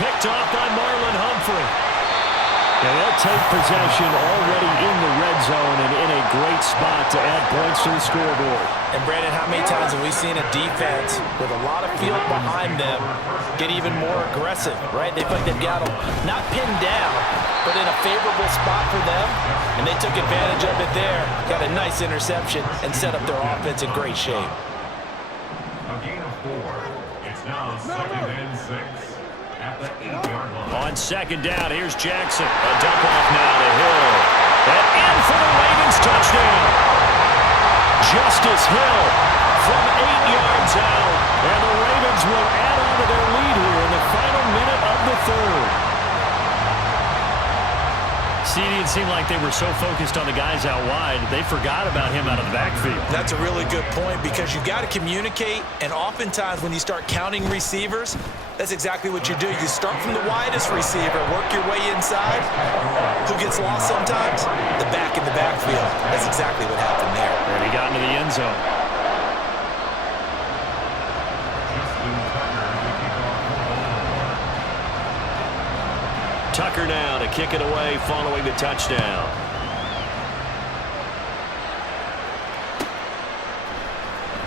Picked off by Marlon Humphrey. And they'll take possession already in the red zone and in a great spot to add points to the scoreboard. And, Brandon, how many times have we seen a defense with a lot of field behind them get even more aggressive, right? They feel like they've got them not pinned down, but in a favorable spot for them, and they took advantage of it there, got a nice interception, and set up their offense in great shape. A gain of 4. It's now 2nd and 6. At the 8-yard line. On second down, here's Jackson. A dump off now to Hill. And in for the Ravens touchdown. Justice Hill from 8 yards out. And the Ravens will add on to their lead here in the final minute of the third. See, it seemed like they were so focused on the guys out wide, they forgot about him out of the backfield. That's a really good point because you've got to communicate, and oftentimes when you start counting receivers, that's exactly what you do. You start from the widest receiver, work your way inside. Who gets lost sometimes? The back in the backfield. That's exactly what happened there. And he got into the end zone. Tucker now to kick it away following the touchdown.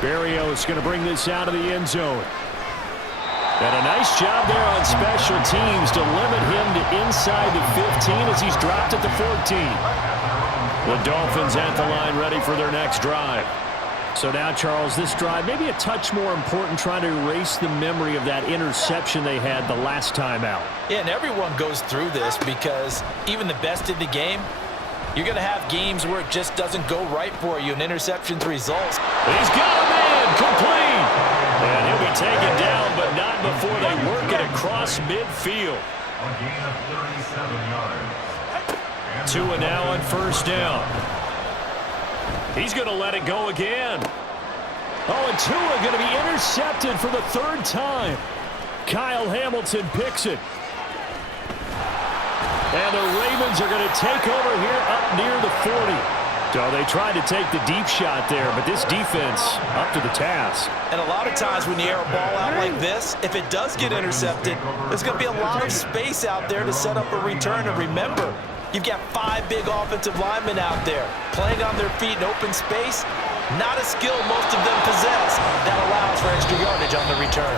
Berrios going to bring this out of the end zone. And a nice job there on special teams to limit him to inside the 15 as he's dropped at the 14. The Dolphins at the line ready for their next drive. So now, Charles, this drive maybe a touch more important, trying to erase the memory of that interception they had the last time out. Yeah, and everyone goes through this because even the best in the game, you're going to have games where it just doesn't go right for you, and interceptions results. He's got a man complete. And he'll be taken down, but not before they work it across midfield. A gain of 37 yards. Tua now on first down. He's going to let it go again. Oh, and Tua going to be intercepted for the third time. Kyle Hamilton picks it. And the Ravens are going to take over here up near the 40. So they tried to take the deep shot there, but this defense up to the task. And a lot of times when you air a ball out like this, if it does get intercepted, there's going to be a lot of space out there to set up a return. And remember, you've got 5 big offensive linemen out there playing on their feet in open space. Not a skill most of them possess. That allows for extra yardage on the return.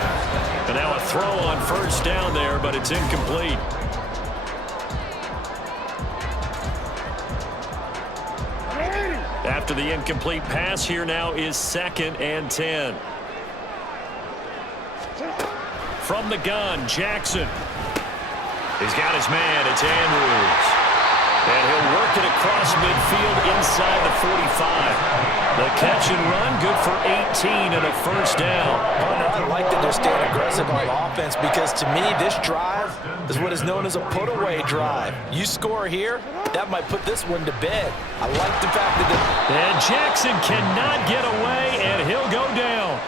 And now a throw on first down there, but it's incomplete. After the incomplete pass, here now is 2nd and 10. From the gun, Jackson. He's got his man. It's Andrews. And he'll work it across midfield inside the 45. The catch and run, good for 18 and a first down. I like that they're staying aggressive on offense because, to me, this drive is what is known as a put-away drive. You score here, that might put this one to bed. I like the fact that and Jackson cannot get away, and he'll go down.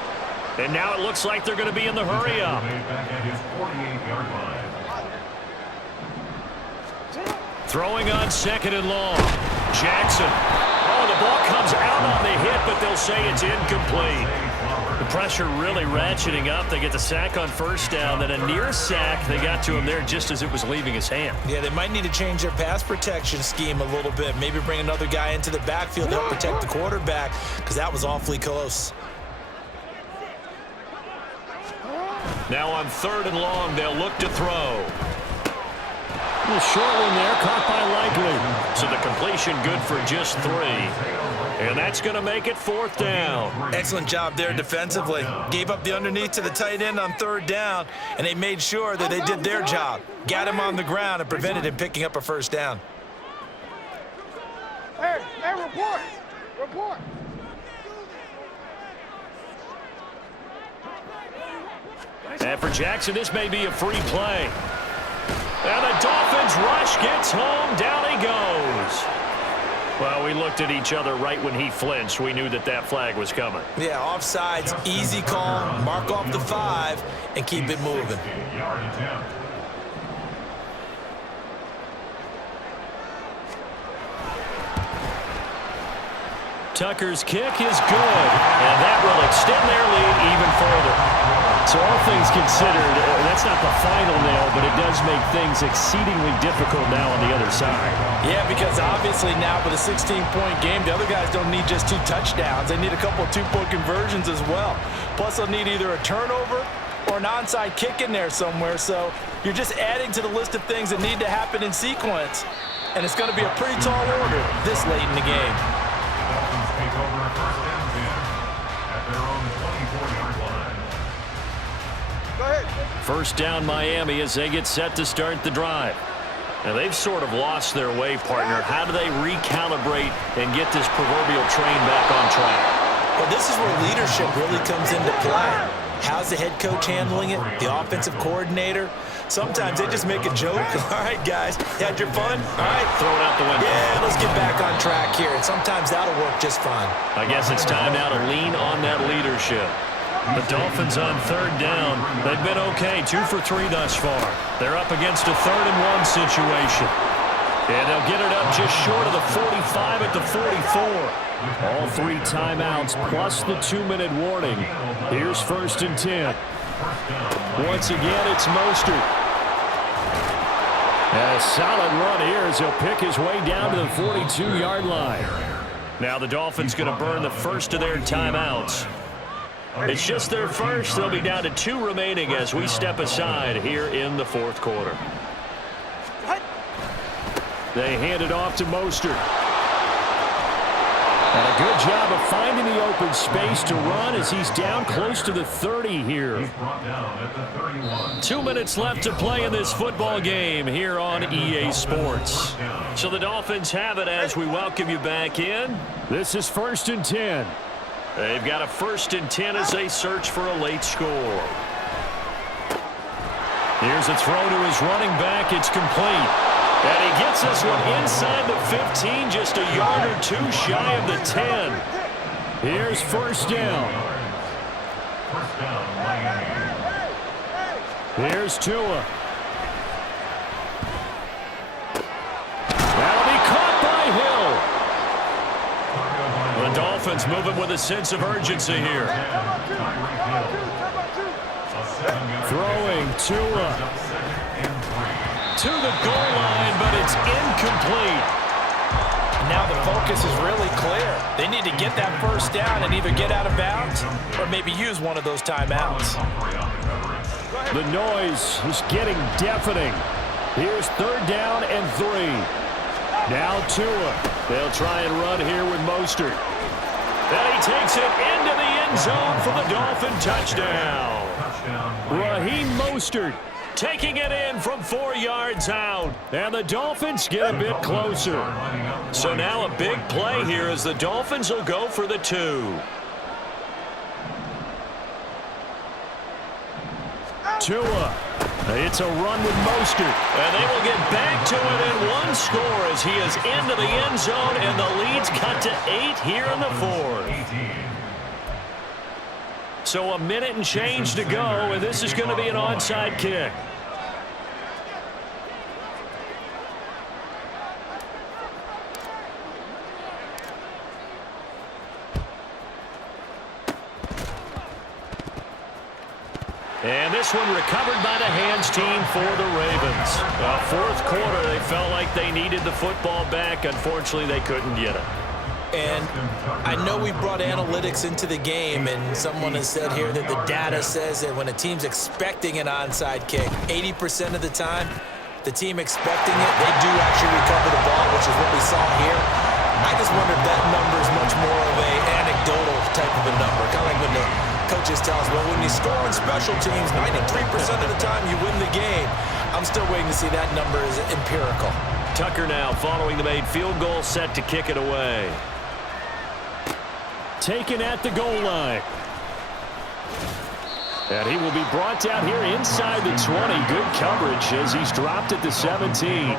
And now it looks like they're going to be in the hurry-up. Back at his 48-yard line. Throwing on 2nd and long. Jackson. Oh, the ball comes out on the hit, but they'll say it's incomplete. The pressure really ratcheting up. They get the sack on first down, then a near sack. They got to him there just as it was leaving his hand. Yeah, they might need to change their pass protection scheme a little bit. Maybe bring another guy into the backfield to help protect the quarterback, because that was awfully close. Now on 3rd and long, they'll look to throw. A short one there, caught by Likely. So the completion good for just 3. And that's going to make it 4th down. Excellent job there defensively. Gave up the underneath to the tight end on 3rd down, and they made sure that they did their job. Got him on the ground and prevented him picking up a first down. Hey, report! Report! And for Jackson, this may be a free play. And the Dolphins rush, gets home, down he goes. Well, we looked at each other right when he flinched. We knew that that flag was coming. Yeah, offsides, easy call, mark off the 5, and keep it moving. Tucker's kick is good, and that will extend their lead even further. So all things considered, that's not the final nail, but it does make things exceedingly difficult now on the other side. Yeah, because obviously now with a 16-point game, the other guys don't need just 2 touchdowns. They need a couple of 2-point conversions as well. Plus, they'll need either a turnover or an onside kick in there somewhere. So you're just adding to the list of things that need to happen in sequence. And it's going to be a pretty tall order this late in the game. Dolphins take over a first down 10 at their own 24-yard line. Go ahead. First down Miami as they get set to start the drive. Now they've sort of lost their way, partner. How do they recalibrate and get this proverbial train back on track? Well, this is where leadership really comes into play. How's the head coach handling it? The offensive coordinator? Sometimes they just make a joke. All right, guys, had your fun? All right. Throw it out the window. Yeah, let's get back on track here. And sometimes that'll work just fine. I guess it's time now to lean on that leadership. The Dolphins on third down. They've been okay, 2 for 3 thus far. They're up against a 3rd-and-1 situation. And they'll get it up just short of the 45 at the 44. All 3 timeouts plus the 2-minute warning. Here's 1st and 10. Once again, it's Mostert. A solid run here as he'll pick his way down to the 42-yard line. Now the Dolphins going to burn the first of their timeouts. It's just their first. They'll be down to 2 remaining as we step aside here in the 4th quarter. They hand it off to Mostert. And a good job of finding the open space to run as he's down close to the 30 here. He's brought down at the 31. 2 minutes left to play in this football game here on EA Sports. So the Dolphins have it as we welcome you back in. This is 1st and 10. They've got a 1st and 10 as they search for a late score. Here's a throw to his running back. It's complete. And he gets this one inside the 15, just a yard or 2 shy of the 10. Here's 1st down. First down, Miami. Here's Tua. That'll be caught by Hill. The Dolphins moving with a sense of urgency here. Throwing Tua to the goal line, but it's incomplete. Now the focus is really clear. They need to get that 1st down and either get out of bounds or maybe use one of those timeouts. The noise is getting deafening. Here's 3rd down and 3. Now Tua. They'll try and run here with Mostert. And he takes it into the end zone for the Dolphin touchdown. Raheem Mostert taking it in from 4 yards out. And the Dolphins get a bit closer. So now a big play here as the Dolphins will go for the 2. Tua. It's a run with Mostert. And they will get back to it in 1 score as he is into the end zone. And the lead's cut to 8 here in the 4th. So a minute and change to go, and this is going to be an onside kick. And this one recovered by the hands team for the Ravens. 4th quarter, they felt like they needed the football back. Unfortunately, they couldn't get it. And I know we brought analytics into the game, and someone has said here that the data says that when a team's expecting an onside kick, 80% of the time, the team expecting it, they do actually recover the ball, which is what we saw here. I just wonder if that number is much more of a anecdotal type of a number. Kind of like when the coaches tell us, well, when you score on special teams, 93% of the time you win the game. I'm still waiting to see that number is empirical. Tucker now following the made field goal, set to kick it away. Taken at the goal line. And he will be brought down here inside the 20. Good coverage as he's dropped at the 17.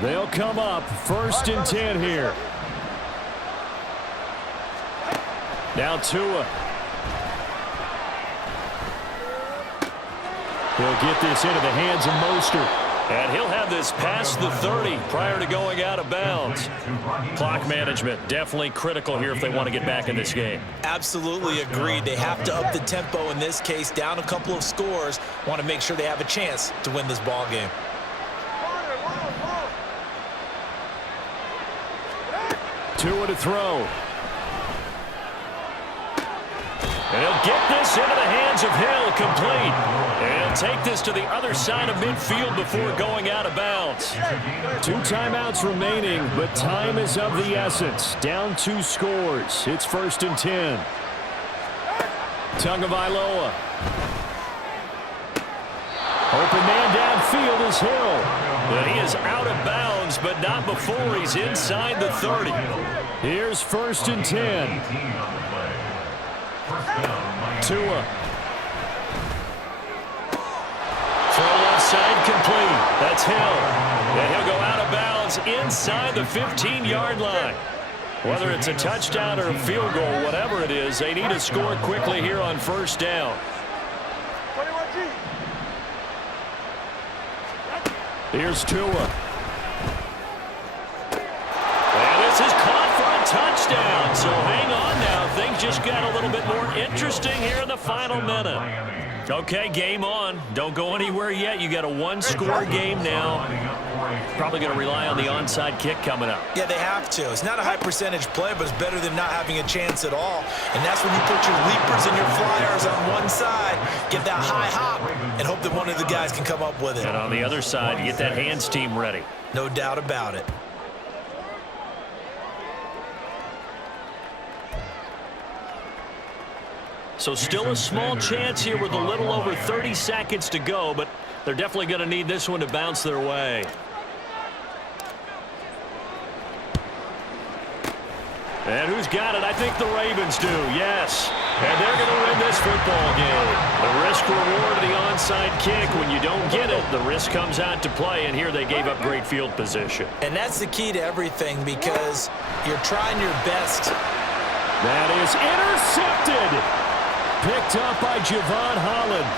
They'll come up 1st and 10 here. Now Tua. He'll get this into the hands of Mostert. And he'll have this past the 30 prior to going out of bounds. Clock management definitely critical here if they want to get back in this game. Absolutely agreed. They have to up the tempo in this case, down a couple of scores. Want to make sure they have a chance to win this ball game. Tua to throw. And he'll get this into the hands of Hill, complete. And take this to the other side of midfield before going out of bounds. 2 timeouts remaining, but time is of the essence. Down 2 scores. It's 1st and 10. Tagovailoa. Open man downfield is Hill. And he is out of bounds, but not before he's inside the 30. Here's 1st and 10. Tua. Throw left side complete. That's Hill. And he'll go out of bounds inside the 15-yard line. Whether it's a touchdown or a field goal, whatever it is, they need to score quickly here on 1st down. Here's Tua. And this is caught for a touchdown. So hang on now. Things just got a little bit more interesting here in the final minute. Okay, game on. Don't go anywhere yet. You got a 1-score game now. Probably going to rely on the onside kick coming up. Yeah, they have to. It's not a high percentage play, but it's better than not having a chance at all. And that's when you put your leapers and your flyers on one side, get that high hop, and hope that one of the guys can come up with it. And on the other side, you get that hands team ready. No doubt about it. So still a small chance here with a little over 30 seconds to go, but they're definitely going to need this one to bounce their way. And who's got it? I think the Ravens do, yes. And they're going to win this football game. The risk reward of the onside kick. When you don't get it, the risk comes out to play, and here they gave up great field position. And that's the key to everything because you're trying your best. That is intercepted. Picked up by Javon Holland.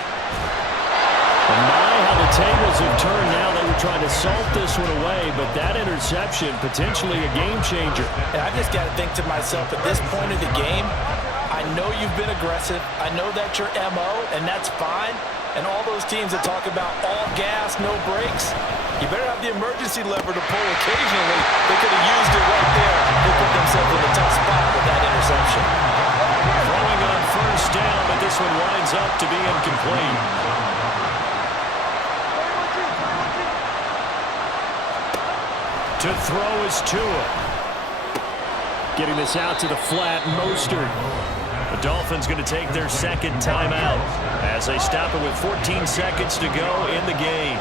And my, how the tables have turned now. They were trying to salt this one away, but that interception, potentially a game changer. And I just got to think to myself, at this point of the game, I know you've been aggressive. I know that's your MO, and that's fine. And all those teams that talk about all gas, no brakes, you better have the emergency lever to pull occasionally. They could have used it right there. They put themselves in a tough spot with that interception. Throwing on 1st down, but this one winds up to be incomplete. To throw is Tua. Getting this out to the flat, Mostert. The Dolphins going to take their 2nd timeout as they stop it with 14 seconds to go in the game.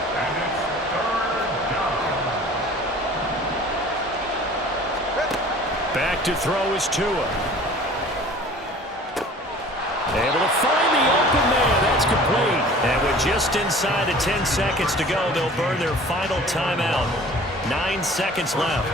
Back to throw is Tua. Able to find the open man. That's complete. And with just inside of 10 seconds to go, they'll burn their final timeout. 9 seconds left.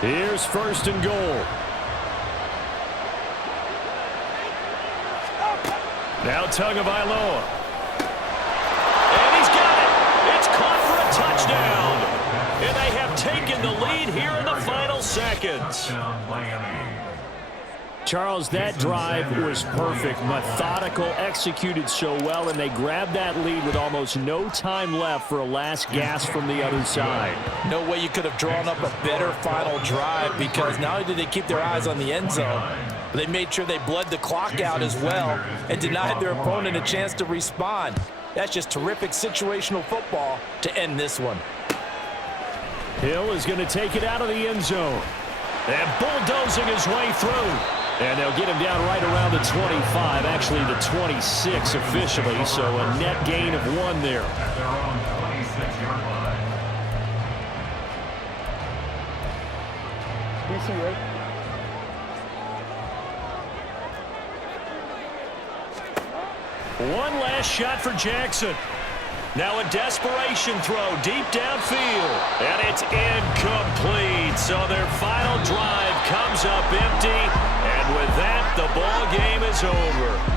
Here's 1st and goal. Now Tagovailoa. And he's got it. It's caught for a touchdown. And they have taken the lead here in the final seconds. Charles, that drive was perfect. Methodical, executed so well, and they grabbed that lead with almost no time left for a last gasp from the other side. No way you could have drawn up a better final drive because not only did they keep their eyes on the end zone, they made sure they bled the clock out as well and denied their opponent a chance to respond. That's just terrific situational football to end this one. Hill is going to take it out of the end zone. And bulldozing his way through. And they'll get him down right around the 25, actually the 26 officially, so a net gain of 1 there. DC, right? One last shot for Jackson. Now a desperation throw deep downfield. And it's incomplete. So their final drive comes up empty. And with that, the ball game is over.